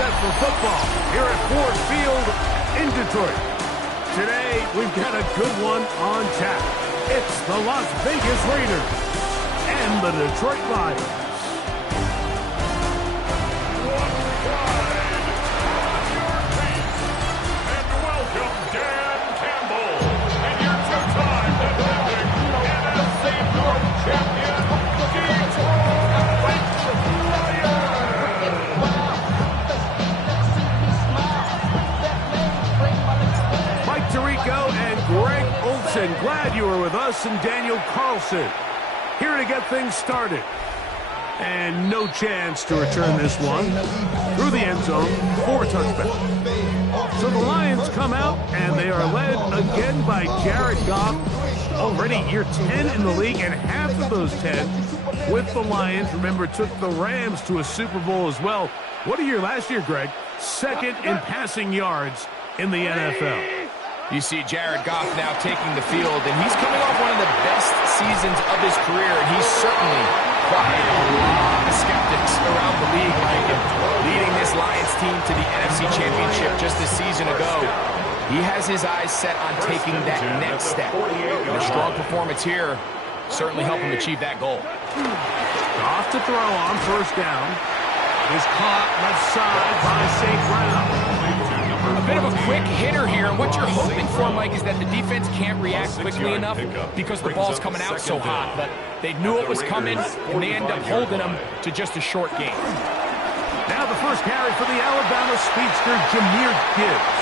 set for football here at Ford Field in Detroit. Today, we've got a good one on tap. It's the Las Vegas Raiders and the Detroit Lions. Glad you were with us, and Daniel Carlson here to get things started. And no chance to return this one through the end zone for a touchback. So the Lions come out, and they are led again by Jared Goff. Already year 10 in the league, and half of those 10 with the Lions. Remember, took the Rams to a Super Bowl as well. What a year last year, Greg. Second in passing yards in the NFL. You see Jared Goff now taking the field, and he's coming off one of the best seasons of his career, and he's certainly quieted a lot of skeptics around the league, like him, leading this Lions team to the NFC Championship just a season ago. He has his eyes set on taking that next step. And a strong performance here certainly help him achieve that goal. Goff to throw on first down. Is caught left side by St. Brown. A bit of a quick hitter here, and what you're hoping for, Mike, is that the defense can't react quickly enough because the ball's coming out so hot. But they knew it was coming, and they end up holding them to just a short game. Now the first carry for the Alabama speedster, Jahmyr Gibbs.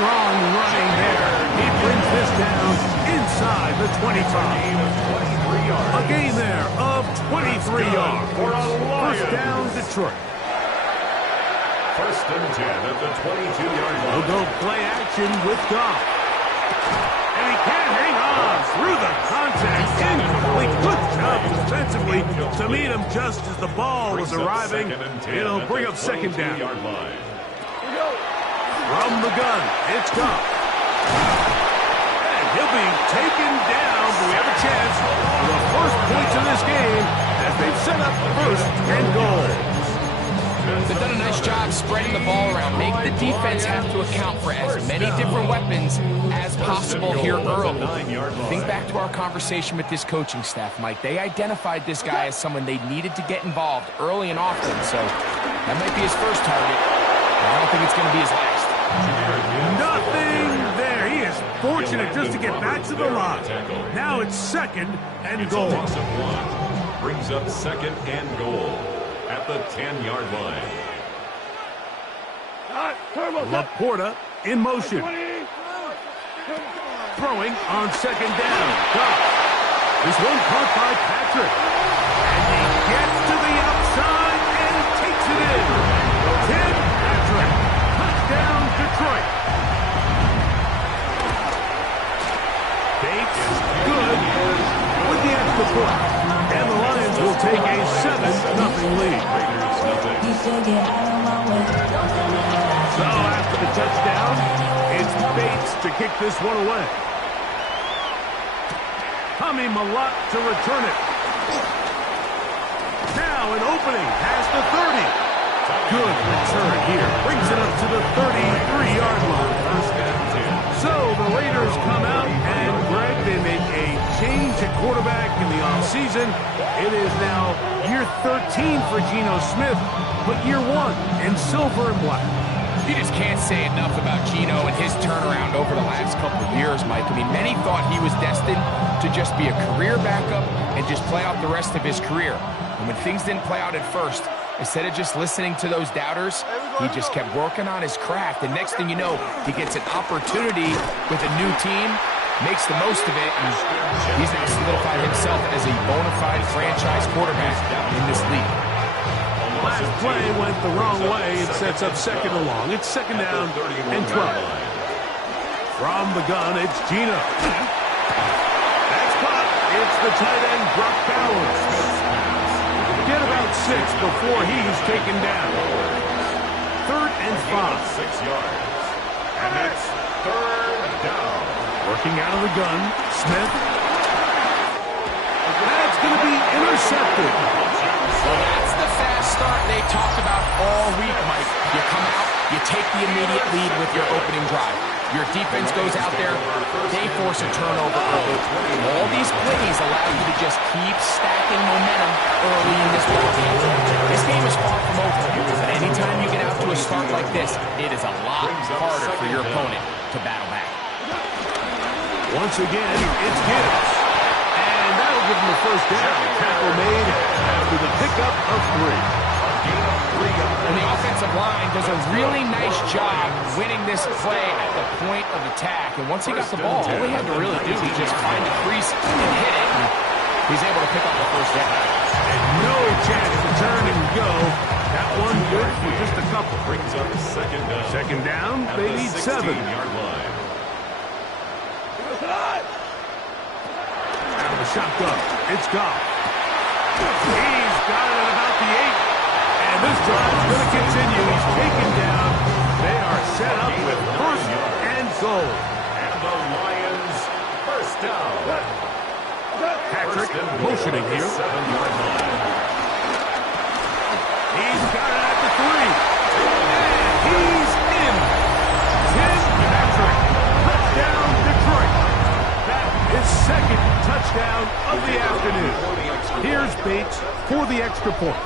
Strong running there. He brings this down inside the 25. A gain there of 23 yards. First down, Detroit. First and 10 at the 22-yard line. We'll go play action with Goff. And he can't hang on through the contact. Incomplete. Good job defensively to meet him just as the ball was arriving. It'll bring up second down. From the gun, it's Goff. And he'll be taken down, but we have a chance for the first points of this game as they've set up first and goal. They've done a nice job spreading the ball around, make the defense have to account for as many different weapons as possible here early. Think back to our conversation with this coaching staff, Mike. They identified this guy as someone they needed to get involved early and often, so that might be his first target. I don't think it's going to be his last. Nothing there. He is fortunate just to get back to the line. Now it's second and goal. Brings up second and goal at the 10-yard line. Laporta in motion. Throwing on second down. Goff. This one caught by Patrick. And he gets to the outside and takes it in. Tim Patrick. Touchdown, Detroit. Bates good with the extra point. And the Lions will take a 7-0 lead. So after the touchdown, it's Bates to kick this one away. Tommy Malott to return it. Now an opening past the 30. Good return here. Brings it up to the 33-yard line. So the Raiders come out, and Greg, they make a change at quarterback in the offseason. It is now year 13 for Geno Smith, but year 1 in silver and black. You just can't say enough about Geno and his turnaround over the last couple of years, Mike. I mean, many thought he was destined to just be a career backup and just play out the rest of his career. And when things didn't play out at first, instead of just listening to those doubters, he just kept working on his craft. And next thing you know, he gets an opportunity with a new team, makes the most of it, and he's now solidified himself as a bona fide franchise quarterback in this league. Last play went the wrong way. It sets up second and long. It's second down and 12. From the gun, it's Geno. That's caught. It's the tight end, Brock Bowers. Get about 6 before he's taken down. Third and 5. 6 yards. And it's third down. Working out of the gun, Smith. That's going to be intercepted. So that's the fast start they talked about all week, Mike. You come out, you take the immediate lead with your opening drive. Your defense goes out there, they force a turnover early. All these plays allow you to just keep stacking momentum early in this ball game. This game is far from over, but anytime you get out to a start like this, it is a lot harder for your opponent to battle back. Once again, it's Gibbs. And that'll give him the first down. Tackle made after the pickup of 3. And the offensive line does a really nice job winning this play at the point of attack. And once he got the ball, all he had to really do was just find the crease and hit it. And he's able to pick up the first down. And no chance to turn and go. That one good for just a couple. Brings up second down. Second down, they need 7. 16-yard line. Out of the shotgun, it's Goff. He's got it at about the 8. And this drive's going to continue. He's taken down. They are set up with first and goal. And the Lions first down. Patrick motioning here. 7-yard line. He's got it at the 3. And he's in. 10 Patrick. Touchdown Detroit. That is second touchdown of the afternoon. Here's Bates for the extra point.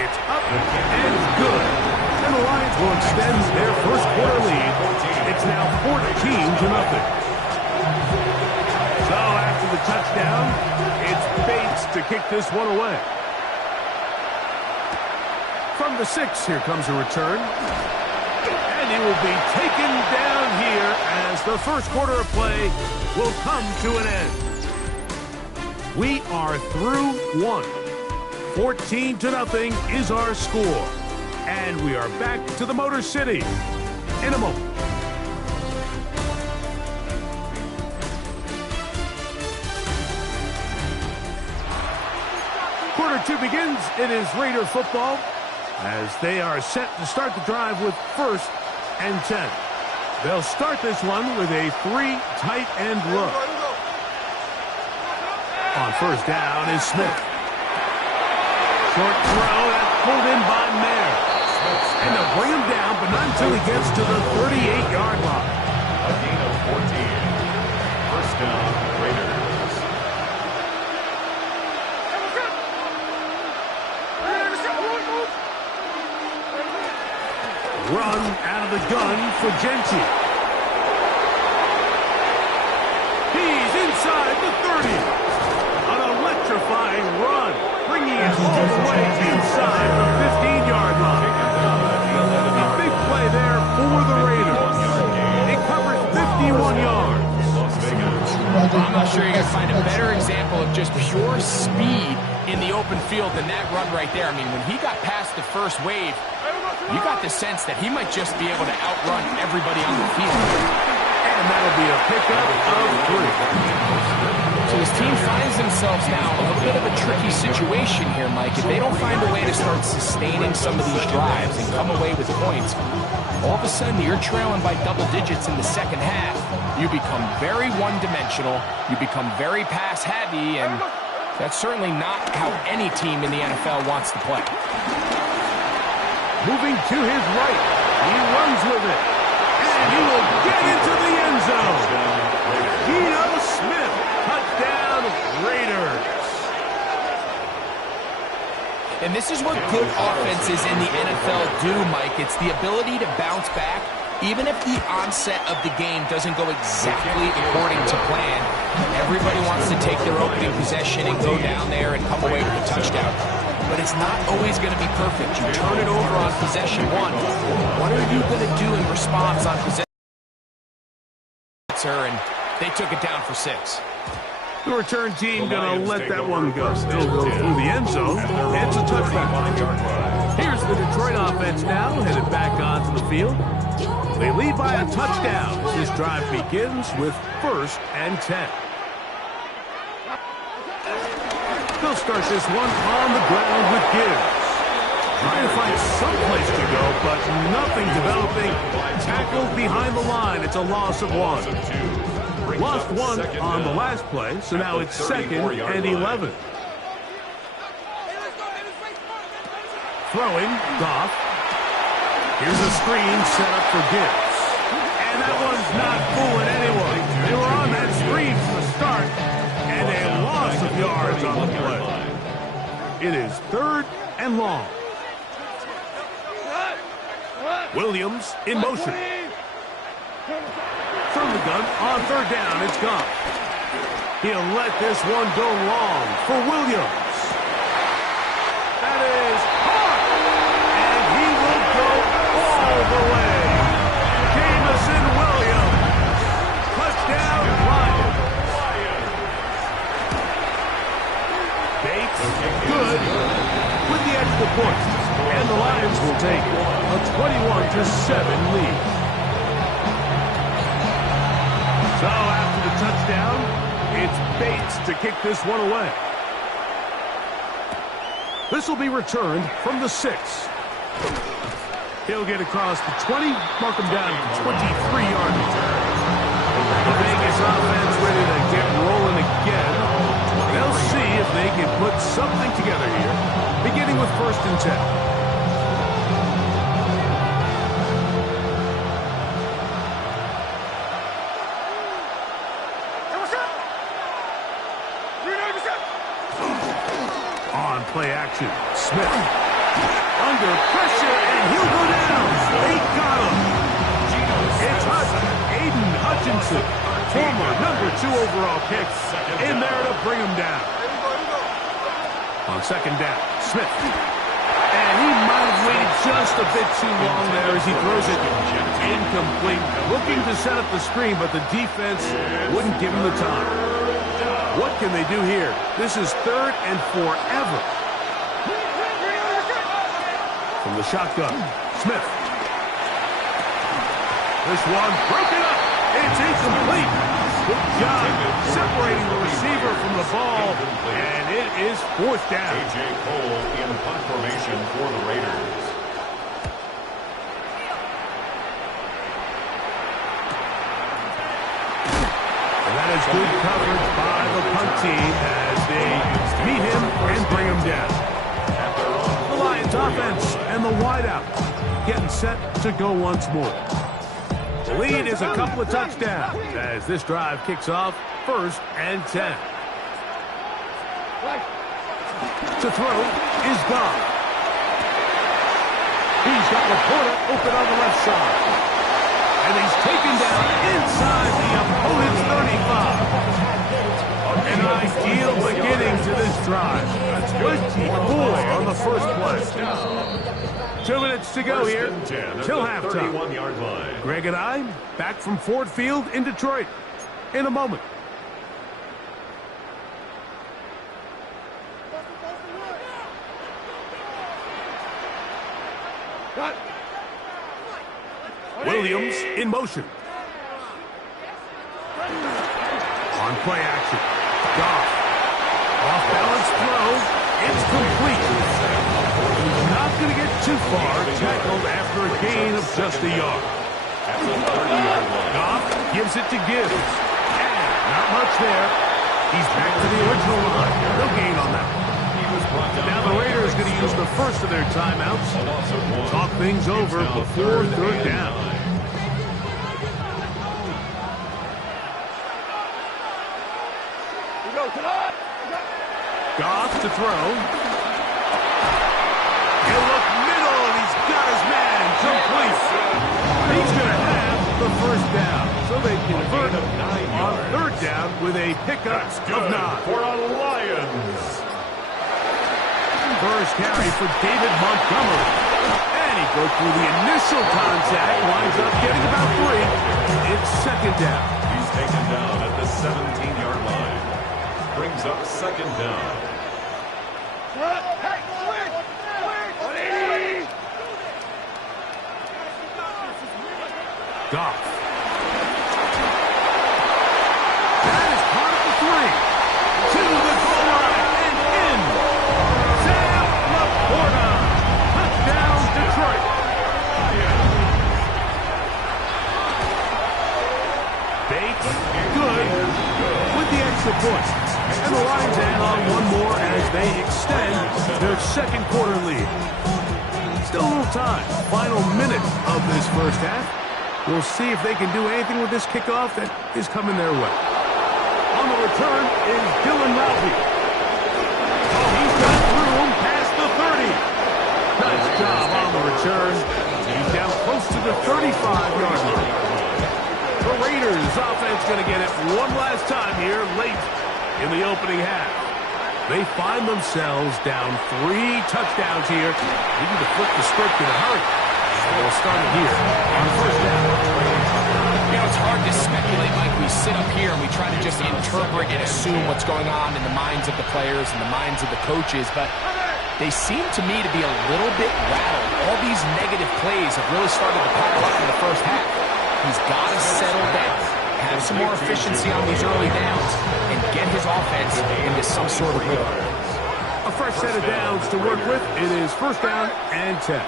It's up and good. And the Lions will extend their first quarter lead. It's now 14-0. So after the touchdown, it's Bates to kick this one away. From the 6, here comes a return. And he will be taken down here as the first quarter of play will come to an end. We are through 1. 14-0 is our score. And we are back to the Motor City in a moment. Quarter 2 begins. It is Raider football as they are set to start the drive with first and 10. They'll start this one with a 3 tight end look. On first down is Smith. Short throw, that's pulled in by Mayer. And they'll bring him down, but not until he gets to the 38-yard line. A gain of 14. First down, Raiders. Run out of the gun for Gentry. He's inside the 30. An electrifying run, bringing it all the way inside the 15-yard line. A big play there for the Raiders. It covers 51 yards. I'm not sure you can find a better example of just pure speed in the open field than that run right there. I mean, when he got past the first wave, you got the sense that he might just be able to outrun everybody on the field. And that'll be a pickup of 3. So his team finds themselves now in a little bit of a tricky situation here, Mike. If they don't find a way to start sustaining some of these drives and come away with points, all of a sudden you're trailing by double digits in the second half. You become very one-dimensional. You become very pass-heavy, and that's certainly not how any team in the NFL wants to play. Moving to his right. He runs with it. And he will get into the end zone. Geno Smith. Touchdown, Raiders. And this is what good offenses in the NFL do, Mike. It's the ability to bounce back, even if the onset of the game doesn't go exactly according to plan. Everybody wants to take their opening possession and go down there and come away with a touchdown. But it's not always going to be perfect. You turn it over on possession 1. What are you going to do in response on possession? And they took it down for 6. The return team going to let that one go. Still go through the end zone. It's a touchdown. Here's the Detroit offense now, headed back onto the field. They lead by a touchdown as this drive begins with first and 10. They'll start this one on the ground with Gibbs. Trying to find some place to go, but nothing developing. Tackled behind the line. It's a loss of 1. Lost 1 on the last play, so now it's 2nd and 11. Throwing, Goff. Here's a screen set up for Gibbs. And that one's not fooling anyone. They were on that screen from the start, and a loss of yards on the play. It is 3rd and long. Williams in motion. From the gun on 3rd down, it's gone. He'll let this one go long for Williams. That is hard. And he will go all the way. Jamison Williams. Touchdown, Lions. Bates, good with the extra point. And the Lions will take a 21-7 lead. So after the touchdown, it's Bates to kick this one away. This will be returned from the 6. He'll get across the 20, mark him down at the 23-yard line. The Vegas offense ready to get rolling again. They'll see if they can put something together here, beginning with 1st and 10. Play action. Smith under pressure, and he'll go down. They got him. It's Aiden Hutchinson, former #2 overall pick, in there to bring him down. On 2nd down, Smith. And he might have waited just a bit too long there as he throws it incomplete. Looking to set up the screen, but the defense wouldn't give him the time. What can they do here? This is 3rd and forever. From the shotgun, Smith. This one broken up. It's incomplete. Good job separating the receiver from the ball, and it is 4th down. A.J. Cole in punt formation for the Raiders. And that is good coverage by the punt team as they meet him and bring him down. The Lions offense and the wideout getting set to go once more. The lead is a couple of touchdowns as this drive kicks off 1st and 10. To throw is Goff. He's got Laporta open on the left side. And he's taken down inside the opponent's 35. An ideal beginning to this drive. 24 on the first play. 2 minutes to go here till halftime. Greg and I back from Ford Field in Detroit in a moment. Williams in motion. On play action. Goff. Off balance throw. It's complete. He's not going to get too far. Tackled after a gain of just a yard. Goff gives it to Gibbs. And not much there. He's back to the original line. No gain on that one. Now the Raiders going to use the first of their timeouts. Talk things over before 3rd down. Goff to throw. He'll look middle, and he's got his man complete. He's going to have the 1st down. So they convert on 3rd down with a pickup of 9. For a Lions. First carry for David Montgomery. And he broke through the initial contact, winds up getting about 3. It's 2nd down. He's taken down at the 17-yard line. Brings up 2nd down. Goff. That is caught at the 3. To the goal line and in. Sam Laporta. Touchdown, Detroit. Bates, good with the extra point. And the Lions add on one more as they extend their 2nd quarter lead. Still a little time. Final minute of this first half. We'll see if they can do anything with this kickoff that is coming their way. On the return is Dylan Ralphie. Oh, he's got room past the 30. Nice job on the return. He's down close to the 35-yard line. The Raiders offense going to get it one last time here late in the opening half. They find themselves down 3 touchdowns here. They need to flip the script in a hurry. So they'll start it here on first down. You know, it's hard to speculate, Mike. We sit up here and we try to just interpret and assume what's going on in the minds of the players and the minds of the coaches, but they seem to me to be a little bit rattled. All these negative plays have really started to pile up in the first half. He's got to settle down, have some more efficiency on these early downs, and get his offense into some sort of rhythm. A fresh set of downs to work with. It is first down and 10.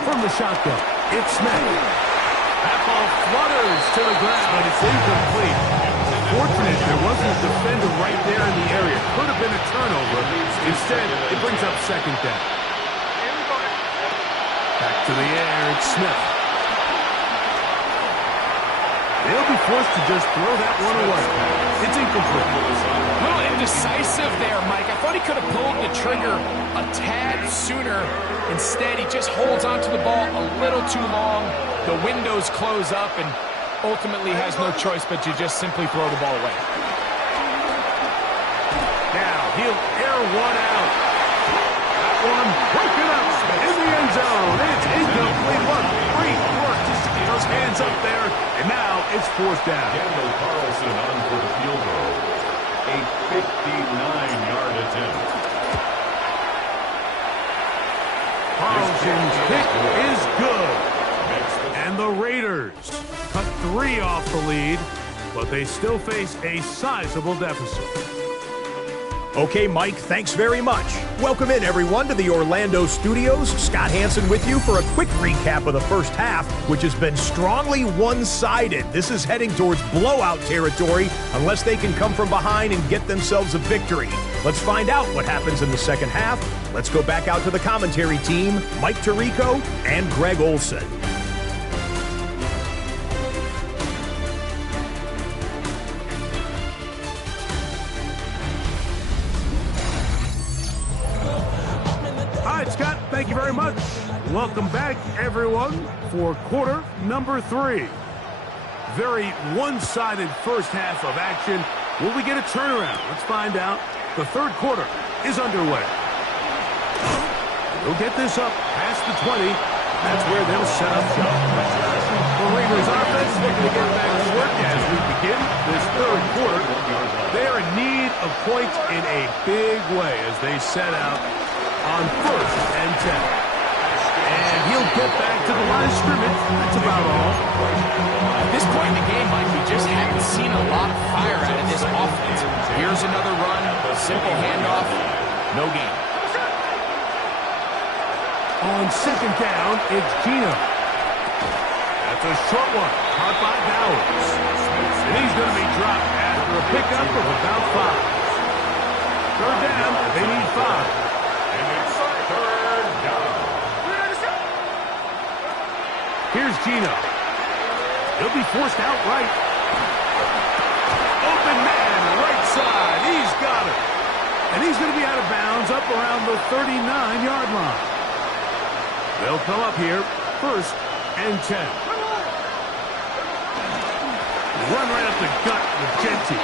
From the shotgun, it's Smith. That ball flutters to the ground. It's incomplete. Fortunate there wasn't a defender right there in the area. Could have been a turnover. Instead, it brings up second down. Back to the air, it's Smith. They'll be forced to just throw that one away. It's incomplete. A little indecisive there, Mike. I thought he could have pulled the trigger a tad sooner. Instead, he just holds onto the ball a little too long. The windows close up and ultimately has no choice but to just simply throw the ball away. Now, he'll air one out. That one broken up in the end zone. It's incomplete. What great work. Just to get those hands up there. And now it's fourth down. Daniel Carlson on for the field goal. A 59-yard attempt. Carlson's kick is good. And the Raiders cut 3 off the lead, but they still face a sizable deficit. Okay, Mike, thanks very much. Welcome in, everyone, to the Orlando studios. Scott Hansen with you for a quick recap of the first half, which has been strongly one-sided. This is heading towards blowout territory unless they can come from behind and get themselves a victory. Let's find out what happens in the second half. Let's go back out to the commentary team, Mike Tirico and Greg Olson. Scott, thank you very much. Welcome back, everyone, for quarter number 3. Very one-sided first half of action. Will we get a turnaround? Let's find out. The third quarter is underway. They'll get this up past the 20. That's where they'll set up shop. The Raiders offense looking to get back to work as we begin this third quarter. They are in need of points in a big way as they set out on first and 10. And he'll get back to the line of scrimmage. That's about all. At this point in the game, Mike, we just haven't seen a lot of fire out of this offense. Here's another run, simple handoff, no gain. On second down, it's Gino. That's a short one, caught by Bowers. And he's going to be dropped after a pickup of about 5. Third down, they need 5. Here's Gino. He'll be forced out right. Open man, right side. He's got it. And he's going to be out of bounds up around the 39-yard line. They'll come up here, first and 10. Run right up the gut with Genty.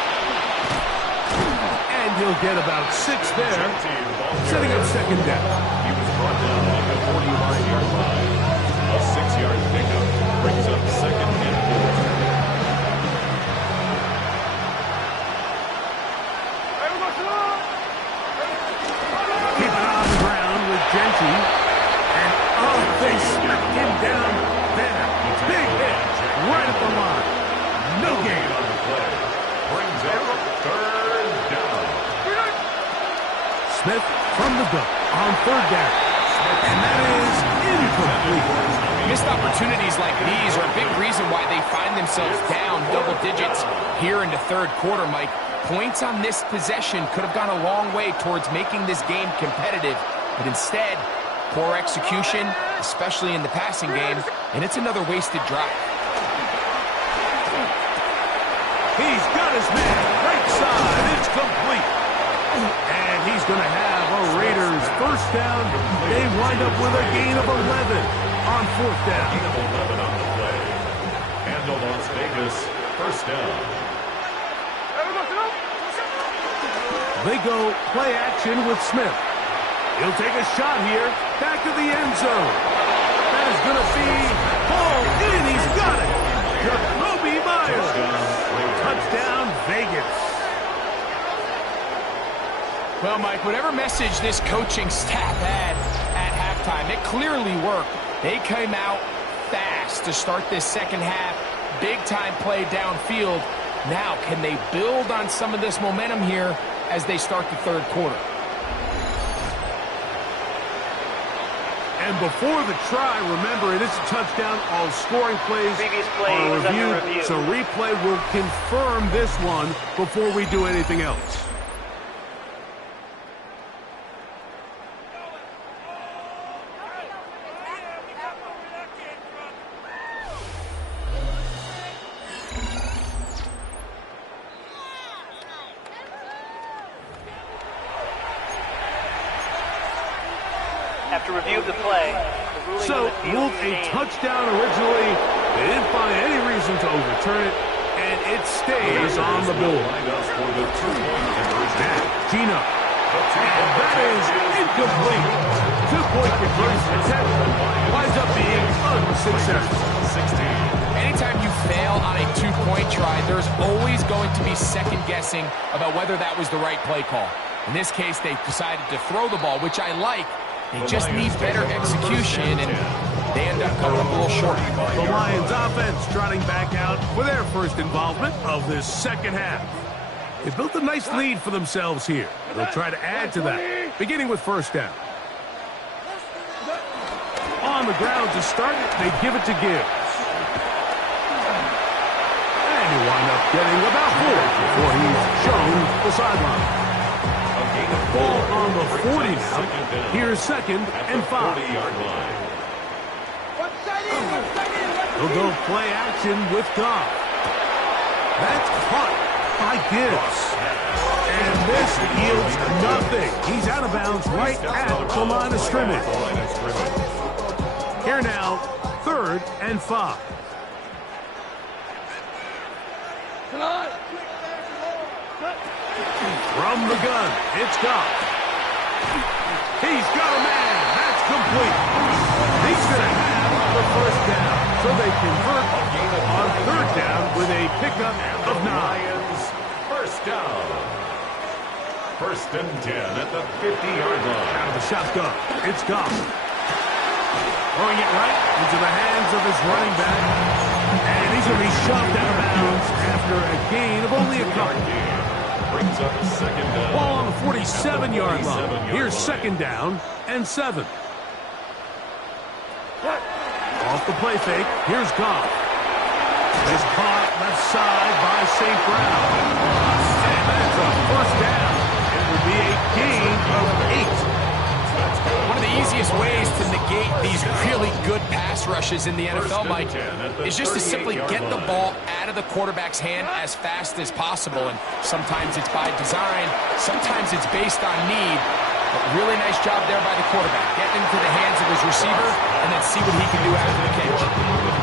And he'll get about 6 there, setting up second down. He was brought down at the 45-yard line. A 6-yard pickup brings up second and 4. Keep it on the ground with Genty. And, oh, they smacked him down there. Big hit right at the line. No gain. On the play. Brings up third down. Smith from the gun on third down. And that is incomplete. Missed opportunities like these are a big reason why they find themselves down double digits here in the third quarter, Mike. Points on this possession could have gone a long way towards making this game competitive, but instead, Poor execution, especially in the passing game, and it's another wasted drive. He's got his man. Right side. It's complete. And he's going to have a Raiders first down. They wind up with a gain of 11 on fourth down. Gain of 11 on the play. And the Las Vegas first down. They go play action with Smith. He'll take a shot here. Back to the end zone. That is going to be hauled in. He's got it. Jacoby Myers. Touchdown, Vegas. Well, Mike, whatever message this coaching staff had at halftime, it clearly worked. They came out fast to start this second half. Big-time play downfield. Now, can they build on some of this momentum here as they start the third quarter? And before the try, remember, it is a touchdown. All scoring plays are reviewed, so replay will confirm this one before we do anything else. After review of the play, so ruled a touchdown originally. They didn't find any reason to overturn it, and it stays on the board. Gino. And that is incomplete. Two-point conversion attempt winds up being unsuccessful. Anytime you fail on a two-point try, there's always going to be second-guessing about whether that was the right play call. In this case, they decided to throw the ball, which I like. They just need better execution, and they end up coming up a little short. The Lions offense trotting back out for their first involvement of this second half. They built a nice lead for themselves here. They'll try to add to that, beginning with first down. On the ground to start, they give it to Gibbs. And he wind up getting about 4 before he's shown the sideline. Ball on the 40 now. Here's second and 5. He'll go play action with Goff. That's caught by Gibbs. And this yields nothing. He's out of bounds right at the line of scrimmage. Here now, third and 5. From the gun, it's Goff. He's got a man. That's complete. He's going to have the first down. So they convert on third down with a pickup of 9. First down. First and 10 at the 50-yard line. Out of the shotgun, it's Goff. Throwing it right into the hands of his running back. And he's going to be shoved out of bounds after a gain of only a couple. Brings up second down. Ball on the 47-yard line. Here's second down and 7. Off the play fake. Here's Goff. Is caught left side by St. Brown. And that's a first down. It would be a gain of 8. One of the easiest ways to negate these really good pass rushes in the NFL, Mike, is just to simply get the ball out of the quarterback's hand as fast as possible. And sometimes it's by design, sometimes it's based on need. But really nice job there by the quarterback. Get into the hands of his receiver and then see what he can do after the catch.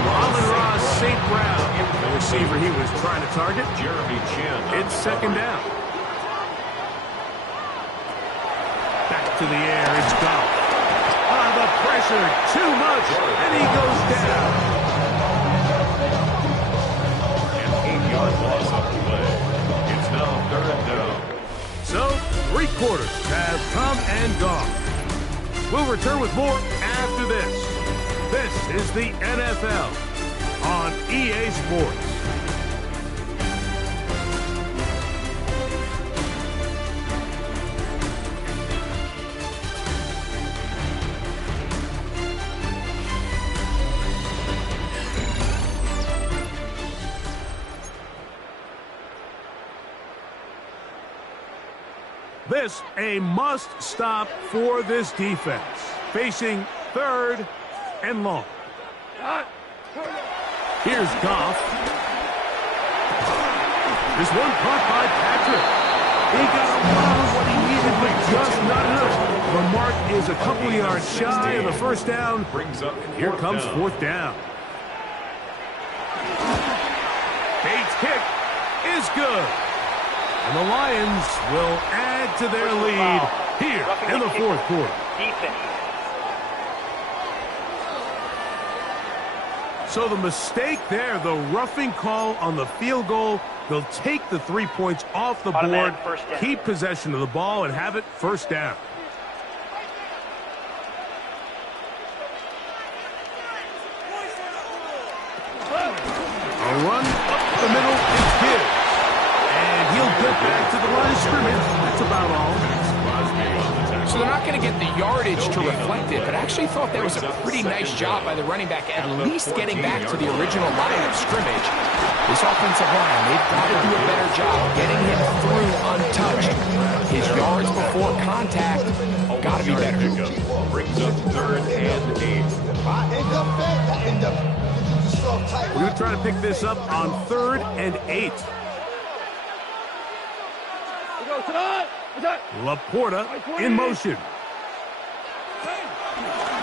Amon-Ra St. Brown, the receiver he was trying to target. Jeremy Chin. It's second down. Back to the air, it's Goff. The pressure, too much, and he goes down. An 8-yard loss on the play. It's now third down. So, 3 quarters have come and gone. We'll return with more after this. This is the NFL on EA Sports. This a must stop for this defense. facing 3rd and long. Here's Goff. This one caught by Patrick. He got around what he needed, but just not enough. The mark is a couple yards shy of the first down. Here comes 4th down. Bates' kick is good. And the Lions will add to their lead here in the 4th quarter. Defense. So the mistake there, the roughing call on the field goal, they'll take the 3 points off the board, keep possession of the ball, and have it 1st down. A run up the middle is his. And he'll get back to the line of scrimmage. That's about all. So they're not going to get the yardage to reflect it, but I actually thought that was a pretty nice job by the running back, at least getting back to the original line of scrimmage. This offensive line, they've got to do a better job getting him through untouched. His yards before contact got to be better. Brings up 3rd and 8. We're going to try to pick this up on 3rd and 8. Laporta in motion.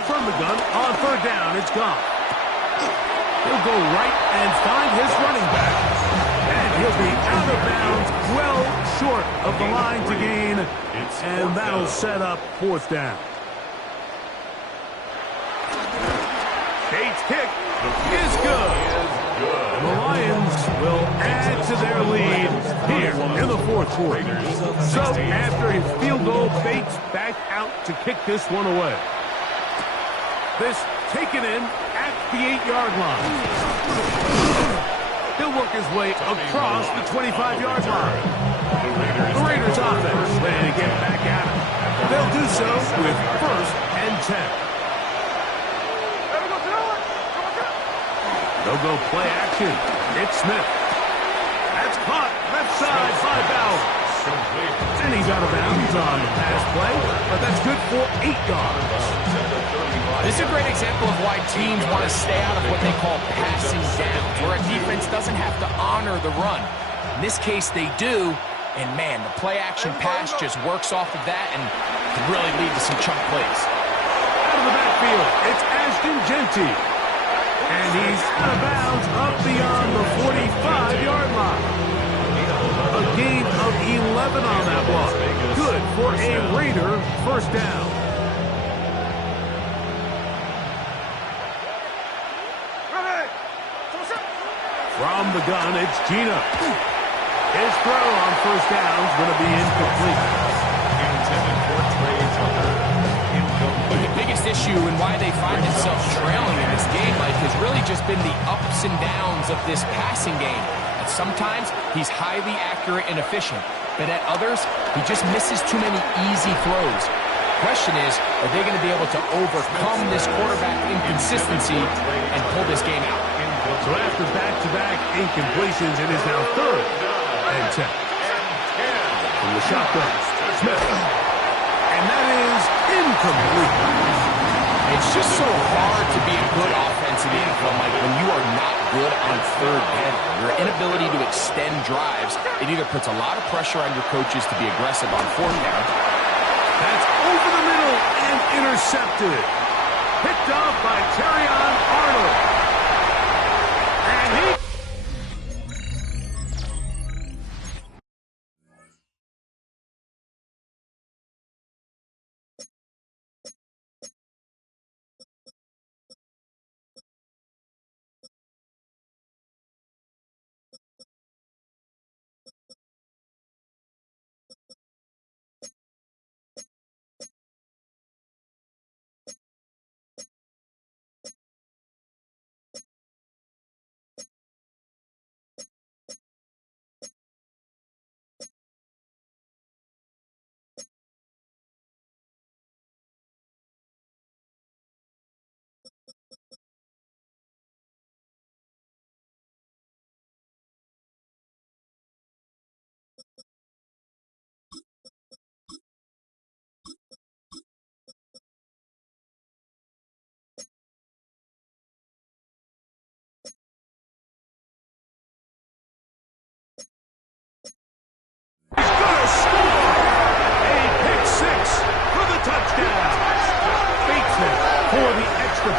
From the gun on 3rd down, it's gone. He'll go right and find his running back. And he'll be out of bounds, well short of the line to gain. And that'll set up 4th down. Bates' kick is good. And the Lions will add to their lead here in the 4th quarter. So after his field goal, Bates back out to kick this one away. This taken in at the 8-yard line. He'll work his way across the 25-yard line. The Raiders offense ready to get back at him. They'll do so with 1st and 10. They'll go play action. It's Smith. That's caught left side by Bowers. And he's out of bounds on the pass play, but that's good for 8 yards. This is a great example of why teams want to stay out of what they call passing downs, where a defense doesn't have to honor the run. In this case, they do, and man, the play-action pass just works off of that and can really lead to some chunk plays. Out of the backfield, it's Ashton Genty. And he's out of bounds up beyond the 45-yard line. A gain of 11 on that block. Good for a Raider 1st down. From the gun, it's Gino. His throw on 1st down is going to be incomplete. Intended for Trey Tucker. The biggest issue and why they find themselves trailing in this game, Mike, has really just been the ups and downs of this passing game. And sometimes he's highly accurate and efficient, but at others, he just misses too many easy throws. The question is, are they going to be able to overcome this quarterback inconsistency and pull this game out? So after back-to-back incompletions, it is now 3rd and 10. From the shotgun, Smith. And that is incomplete. It's just so hard to be a good offense in the NFL, Mike, when you are not good on 3rd down. Your inability to extend drives, it either puts a lot of pressure on your coaches to be aggressive on 4th down. That's over the middle and intercepted. Picked off by Terrion Arnold.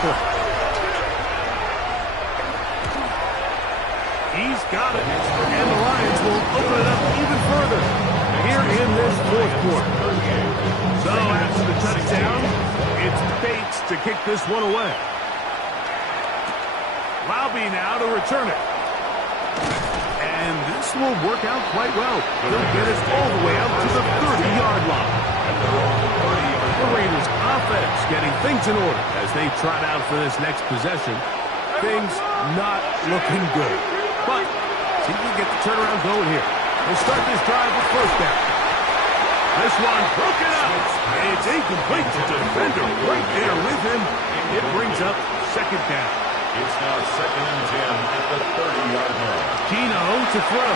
point. He's got it. And the Lions will open it up even further here in this fourth quarter. So after the touchdown, it's Bates to kick this one away. Laube now to return it. And this will work out quite well. They'll get it all the way out to the 30-yard line. The Raiders offense getting things in order as they trot out for this next possession. Things not looking good. But see if we can get the turnaround going here. They'll start this drive with first down. This one broken up. It's incomplete to the defender right there with him. It brings up second down. It's now 2nd and 10 at the 30-yard line. Gino to throw.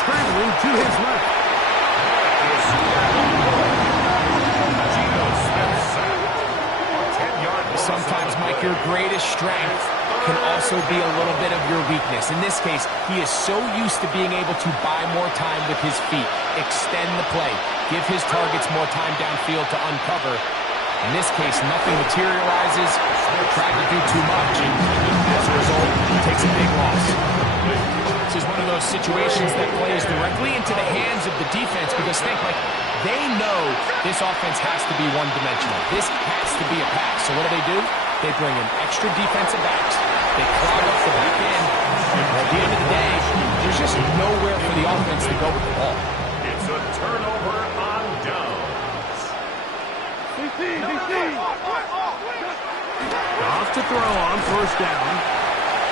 Scrambling to his left. Gino Smith sacked. 10-yard loss. Sometimes, Mike, your greatest strength can also be a little bit of your weakness. In this case, he is so used to being able to buy more time with his feet, extend the play, give his targets more time downfield to uncover. In this case, nothing materializes. Tried to do too much, and as a result, takes a big loss. This is one of those situations that plays directly into the hands of the defense because think, like, they know this offense has to be one-dimensional. This has to be a pass. So what do? They bring in extra defensive backs. They clog up the back end. And at the end of the day, there's just nowhere for the offense to go with the ball. It's a turnover on downs. Off to throw on first down.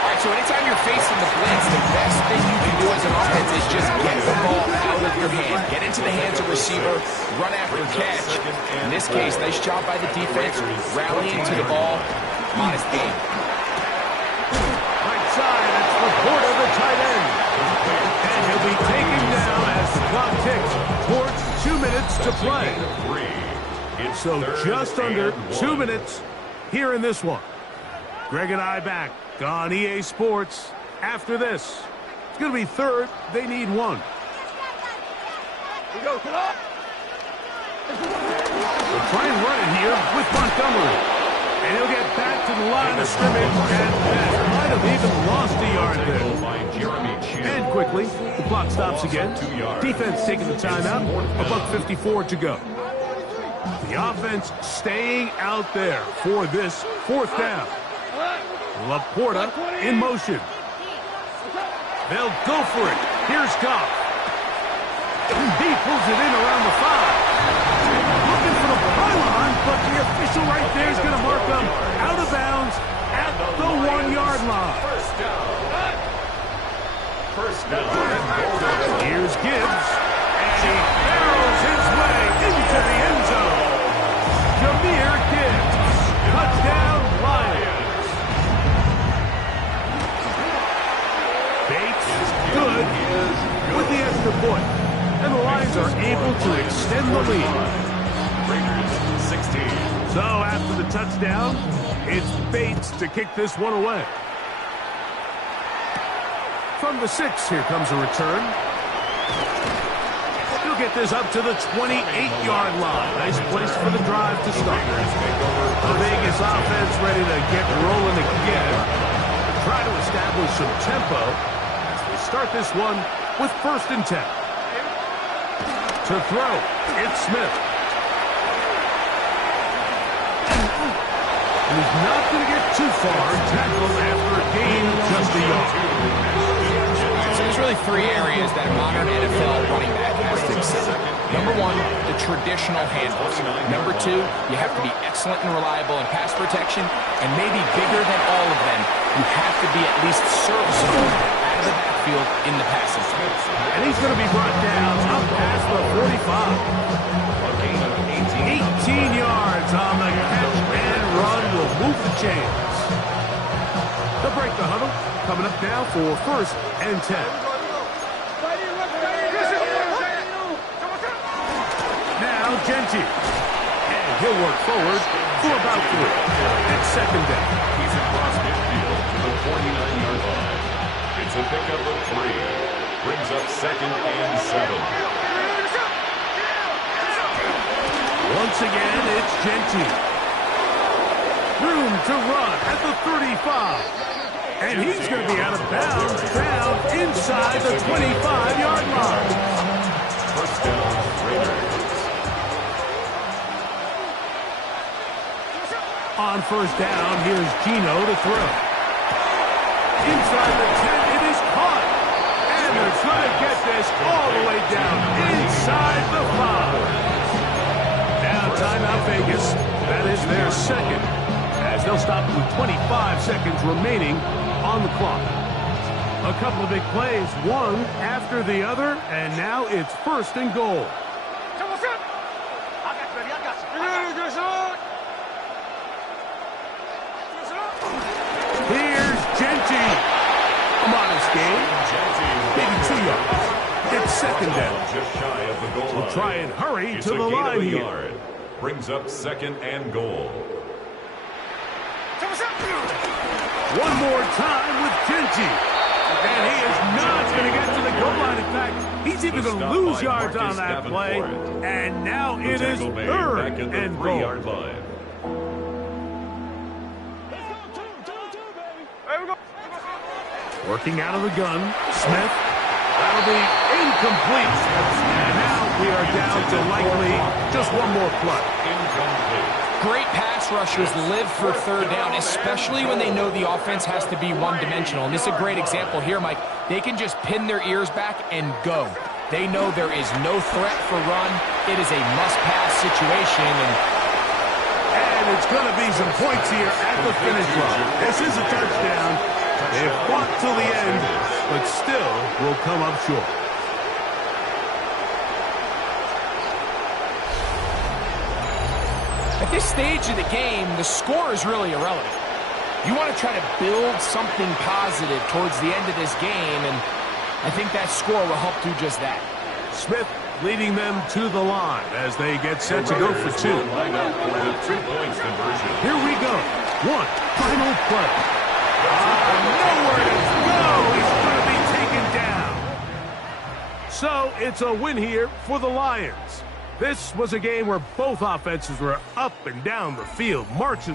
All right, so anytime you're facing the blitz, the best thing you can do as an offense is just get the ball out of your hand. Get into the hands of receiver, run after catch. In this case, nice job by the defense, rallying to the ball. Honest game. Right side, it's Laporta, the tight end. And he'll be taken down as the clock ticks towards 2 minutes to play. So just under 2 minutes here in this one. Greg and I back on EA Sports after this. It's going to be third. They need one. They'll try and run it here with Montgomery. And he'll get back to the line of scrimmage, and that might have even lost a yard there. And quickly, the clock stops again. Defense taking the timeout. $1:54 to go. The offense staying out there for this fourth down. Laporta in motion. They'll go for it. Here's Goff. He pulls it in around the 5. Looking for the pylon, but the official right there is going to mark them out of bounds at the 1-yard line. First down. Here's Gibbs, and he barrels his way into the end zone. Jahmyr Gibbs, touchdown Lions. Bates is good with the extra point, and the Lions are able to extend the lead. Raiders 16. So after the touchdown, it's Bates to kick this one away. From the 6, here comes a return. He'll get this up to the 28-yard line. Nice place for the drive to start. The Vegas offense ready to get rolling again. Try to establish some tempo as they start this one with 1st and 10. To throw, it's Smith. And he's not going to get too far. Tackled after a gain just a yard. So there's really 3 areas that a modern NFL running back has to excel. Number 1, the traditional handles. Number 2, you have to be excellent and reliable in pass protection. And maybe bigger than all of them, you have to be at least serviceable out of the backfield in the passing game. And he's going to be brought down up past the 45. 18 yards on the catch and run will move the chains. They'll break the huddle. Coming up now for 1st and 10. Now Genti. And he'll work forward for about 3. It's 2nd down. He's across midfield to the 49-yard line. It's a pickup of 3. Brings up 2nd and 7. Once again, it's Genti. Room to run at the 35. And he's going to be out of bounds, down inside the 25-yard line. First down, Raiders. On first down, here's Gino to throw. Inside the 10, it is caught. And they're going to get this all the way down inside the 5. Now timeout Vegas. That is their second, as they'll stop with 25 seconds remaining on the clock. A couple of big plays, one after the other, and now it's first and goal. Here's Genty. A modest game. Maybe 2 yards. It's second down. Just shy of the goal line. We'll try and hurry It's to a the gain of line a here. yard. Brings up second and goal. One more time with Genty. And he is not going to get to the goal line. In fact, he's even going to lose yards on that play. And now it is third and goal. 3-yard line. Working out of the gun, Smith. That'll be incomplete. And now we are down to likely just one more play. Incomplete. Great pass rushers live for third down, especially when they know the offense has to be one-dimensional. And this is a great example here, Mike. They can just pin their ears back and go. They know there is no threat for run. It is a must-pass situation. And it's going to be some points here at the finish line. This is a touchdown. They've fought till the end, but still will come up short. At this stage of the game, the score is really irrelevant. You want to try to build something positive towards the end of this game, and I think that score will help do just that. Smith leading them to the line as they get set to go for two. Line up for the 2-point conversion. Here we go. One final play. Nowhere to go. He's going to be taken down. So it's a win here for the Lions. This was a game where both offenses were up and down the field, marching